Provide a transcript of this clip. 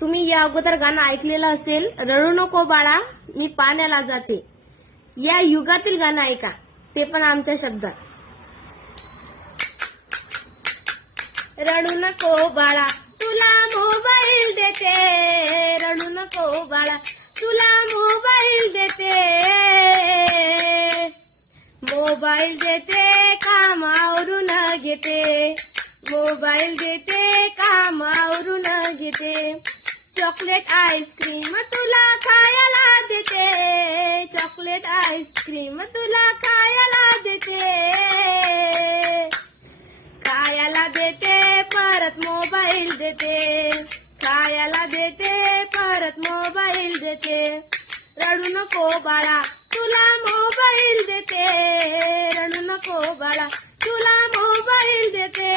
तुम्ही या अगोदर गाणं ऐकलेलं असेल, रडू नको बाळा मी पाण्याला जाते. या युगातील गाणं ऐका, ते पण आमच्या शब्दात. रडू नको बाळा तुला मोबाईल देते, रडू नको बाळा तुला मोबाईल देते, मोबाईल देते कामावरून घेते, मोबाईल देते कामावरून घेते. चॉकलेट आईस्क्रीम तुला खायला देते, चॉकलेट आईस्क्रीम तुला खायला देते, खायला देते परत मोबाईल देते, खायला देते परत मोबाईल देते. रडू नको बाळा तुला मोबाईल देते, रडू नको बाळा तुला मोबाईल देते.